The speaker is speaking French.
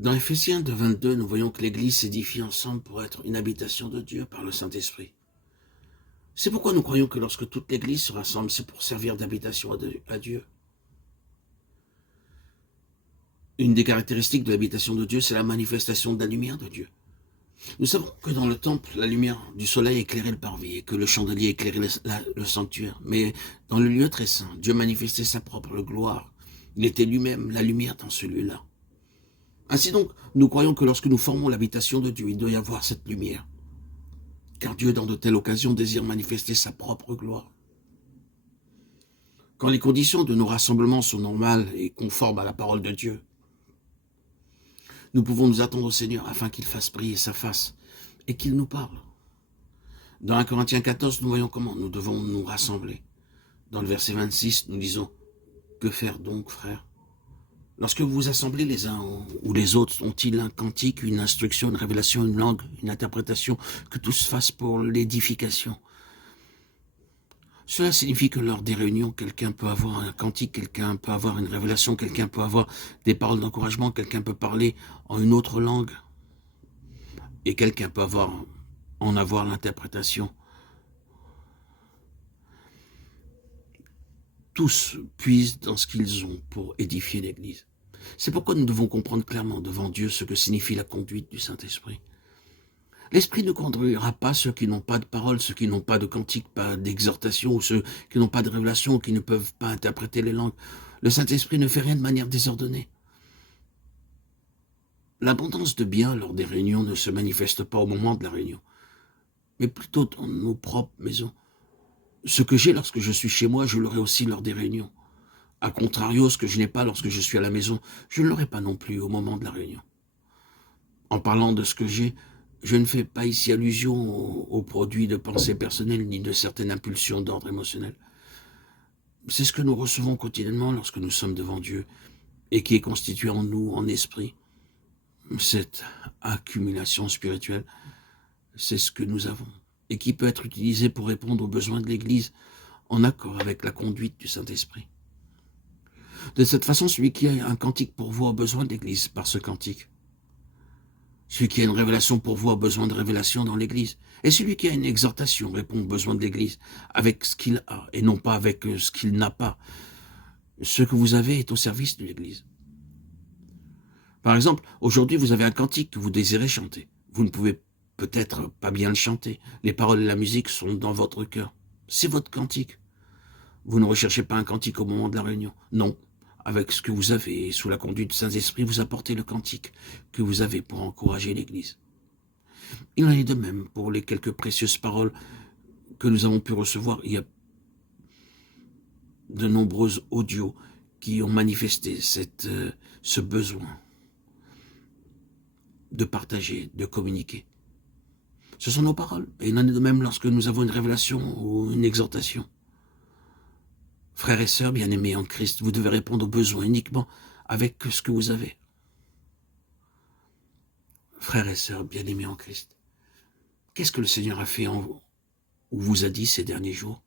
Dans Éphésiens 2, 22, nous voyons que l'Église s'édifie ensemble pour être une habitation de Dieu par le Saint-Esprit. C'est pourquoi nous croyons que lorsque toute l'Église se rassemble, c'est pour servir d'habitation à Dieu. Une des caractéristiques de l'habitation de Dieu, c'est la manifestation de la lumière de Dieu. Nous savons que dans le temple, la lumière du soleil éclairait le parvis et que le chandelier éclairait le sanctuaire. Mais dans le lieu très saint, Dieu manifestait sa propre gloire. Il était lui-même la lumière dans celui-là. Ainsi donc, nous croyons que lorsque nous formons l'habitation de Dieu, il doit y avoir cette lumière. Car Dieu, dans de telles occasions, désire manifester sa propre gloire. Quand les conditions de nos rassemblements sont normales et conformes à la parole de Dieu, nous pouvons nous attendre au Seigneur afin qu'il fasse briller sa face et qu'il nous parle. Dans 1 Corinthiens 14, nous voyons comment nous devons nous rassembler. Dans le verset 26, nous disons « Que faire donc, frères ? Lorsque vous vous assemblez les uns ou les autres, ont-ils un cantique, une instruction, une révélation, une langue, une interprétation, que tout se fasse pour l'édification ?» Cela signifie que lors des réunions, quelqu'un peut avoir un cantique, quelqu'un peut avoir une révélation, quelqu'un peut avoir des paroles d'encouragement, quelqu'un peut parler en une autre langue, et quelqu'un peut en avoir l'interprétation. Tous puisent dans ce qu'ils ont pour édifier l'Église. C'est pourquoi nous devons comprendre clairement devant Dieu ce que signifie la conduite du Saint-Esprit. L'Esprit ne conduira pas ceux qui n'ont pas de parole, ceux qui n'ont pas de cantique, pas d'exhortation, ou ceux qui n'ont pas de révélation, ou qui ne peuvent pas interpréter les langues. Le Saint-Esprit ne fait rien de manière désordonnée. L'abondance de biens lors des réunions ne se manifeste pas au moment de la réunion, mais plutôt dans nos propres maisons. Ce que j'ai lorsque je suis chez moi, je l'aurai aussi lors des réunions. A contrario, ce que je n'ai pas lorsque je suis à la maison, je ne l'aurai pas non plus au moment de la réunion. En parlant de ce que j'ai, je ne fais pas ici allusion aux produits de pensée personnelle ni de certaines impulsions d'ordre émotionnel. C'est ce que nous recevons quotidiennement lorsque nous sommes devant Dieu et qui est constitué en nous, en esprit. Cette accumulation spirituelle, c'est ce que nous avons et qui peut être utilisé pour répondre aux besoins de l'Église en accord avec la conduite du Saint-Esprit. De cette façon, celui qui a un cantique pourvoit aux besoins de l'Église par ce cantique. Celui qui a une révélation pourvoit aux besoins de révélation dans l'Église. Et celui qui a une exhortation répond aux besoins de l'Église avec ce qu'il a et non pas avec ce qu'il n'a pas. Ce que vous avez est au service de l'Église. Par exemple, aujourd'hui, vous avez un cantique que vous désirez chanter. Vous ne pouvez peut-être pas bien le chanter. Les paroles et la musique sont dans votre cœur. C'est votre cantique. Vous ne recherchez pas un cantique au moment de la réunion. Non. Avec ce que vous avez, et sous la conduite du Saint-Esprit, vous apportez le cantique que vous avez pour encourager l'Église. Il en est de même pour les quelques précieuses paroles que nous avons pu recevoir. Il y a de nombreux audios qui ont manifesté ce besoin de partager, de communiquer. Ce sont nos paroles. Et il en est de même lorsque nous avons une révélation ou une exhortation. Frères et sœurs bien-aimés en Christ, vous devez répondre aux besoins uniquement avec ce que vous avez. Frères et sœurs bien-aimés en Christ, qu'est-ce que le Seigneur a fait en vous ou vous a dit ces derniers jours?